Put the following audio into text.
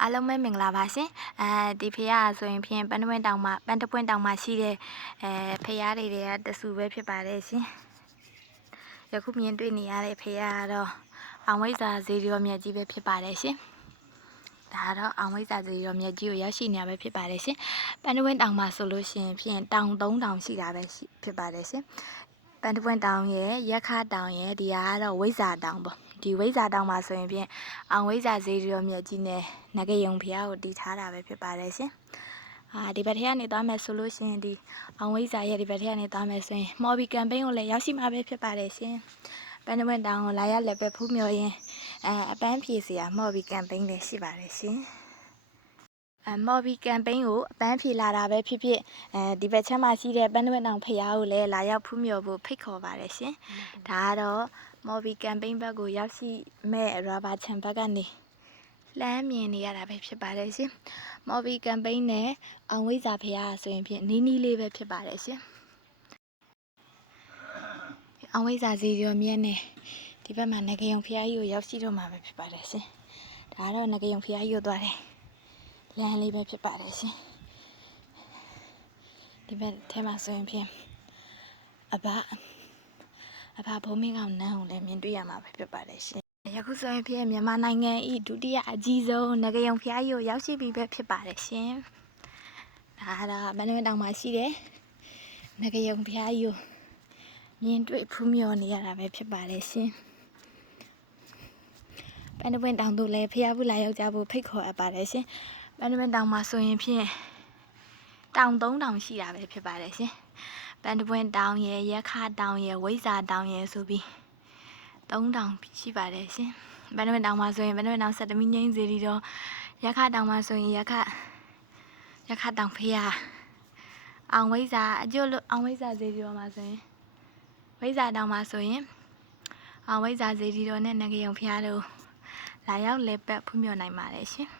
အားလုံးပဲမင်္ဂလာပါရှင်ဒီဖရားဆိုရင်ဖြင့်ပန်းတပွင့်တောင်မှာရှိတဲ့ဖရားတွေကတဆူပဲဖြစ်ပါတယ်ရှင်ယခုမြင်တွေ့နေရတဲ့ဖရားကတော့အောင်ဝိဇ္ဇာဇေဒီရောမြတ်ကြီးပဲဖြစ်ပါတယ်ရှင်ဒါကတော့အောင်ဝိဇ္ဇာဇေဒီရောမြတ်ကြီးကိုရောက်ရှိနေရပဲဖြစ်ပါတယ်ရှင်ပန်းတပွင့်တောင်မှာဆိုလို့ရှိရင်ဖြင့်တောင်3တောင်ရှိတာပဲဖြစ်ပါတယ်ရှင်ပန်းတပွင့်တောင်ရဲ့ရက်ခတောင်ရဲ့ဒီကတော့ဝိဇ္ဇာတောင်ပေါ့ဒီဝိဇ္ဇာတောင်မှာဆိုရင်ဖြင့်အောင်ဝိဇ္ဇာဇေဒီရောမြတ်ကြီးနဲ့နဂယုံဖျားကိုတည်ထားတာပဲဖြစ်ပါတယ်ရှင်ဒီဘက်ထက်ကနေသွားမယ်ဆိုလို့ရှိရင်ဒီအောင်ဝိဇ္ဇာရဲ့ဒီဘက်ထက်ကနေသွားမယ်ဆိုရင်မော်ဘီကမ်ပိန်းကိုလည်းရောက်ရှိမှာပဲဖြစ်ပါတယ်ရှင်ပန်းတပွင့်တောင်ကိုလာရလက်ပဲဖူးမြော်ရင်အပန်းဖြေစရာမော်ဘီကမ်ပိန်းလည်းရှိပါတယ်ရှင်မော်ဘီကမ်ပိန်းကိုအပန်းဖြေလာတာပဲဖြစ်ဖြစ်ဒီဘက်ချမ်းမှာရှိတဲ့ပန်းတပွင့်တောင်ဖျားကိုလည်းလာရောက်ဖူးမြော်ဖို့ဖိတ်ခေါ်ပါတယ်ရှင်ဒါကတော့မော်ဘီကမ်ပိန်းဘက်ကိုရောက်ရှိမဲ့ရာဘာချန်ဘက်ကနေလမ်းမြင်နေရတာပဲဖြစ်ပါတယ်ရှင်မော်ဘီကမ်ပိန်းနဲ့အောင်ဝိဇ္ဇာဖျားဆိုရင်ဖြင့်နီးနီးလေးပဲဖြစ်ပါတယ်ရှင်အောင်ဝိဇ္ဇာဇီရောမြက်နဲ့ဒီဘက်မှာနဂယုံဖျားကြီးကိုရောက်ရှိတော့မှာပဲဖြစ်ပါတယ်ရှင်ဒါကတော့နဂယုံဖျားကြီးကိုသွားတယ်လမ်းလေးပဲဖြစ်ပါတယ်ရှင်ဒီဘက်ထဲမှာဆိုရင်ဖြင့်အဘဘုံမင်းကောင်နန်းကိုလည်းမြင်တွေ့ရမှာပဲဖြစ်ပါတယ်ရှင်ယခုဆိုရင်ဖြင့်မြန်မာနိုင်ငံ၏ဒုတိယအကြီးဆုံးနဂယုံဖျားကြီးကိုရောက်ရှိပြီပဲဖြစ်ပါတယ်ရှင်ဒါကတော့မန္တလေးတောင်မှာရှိတယ်နဂယုံဖျားကြီးကိုမြင်တွေ့ဖူးမြော်နေရတာပဲဖြစ်ပါတယ်ရှင်ပန်းတပွင့်တောင်တို့လည်းဖျားဘူးလာရောက်ကြဖို့ဖိတ်ခေါ်အပ်ပါတယ်ရှင်ပန်းတပွင့်တောင်မှာဆိုရင်ဖြင့်တောင်3တောင်ရှိတာပဲဖြစ်ပါတယ်ရှင်ပန်းတပွင့်တောင်ရဲ့ရက်ခတောင်ရဲ့ဝိဇ္ဇာတောင်ရဲ့ဆိုပြီး3တောင်ရှိပါတယ်ရှင်ပန်းတပွင့်တောင်မှာဆိုရင်ပန်းတပွင့်တောင်ဆက်တမီငိမ့်စေဒီတော့ရက်ခတောင်မှာဆိုရင်ရက်ခတောင်ဖျားအောင်ဝိဇ္ဇာအကျိုးလို့အောင်ဝိဇ္ဇာစေဒီတော့မှာဆိုရင်ဝိဇ္ဇာတောင်မှာဆိုရင်အောင်ဝိဇ္ဇာစေဒီတော့နဲ့နဂယုံဖျားတို့လာရောက်လဲပတ်ဖူးမြော်နိုင်ပါတယ်ရှင်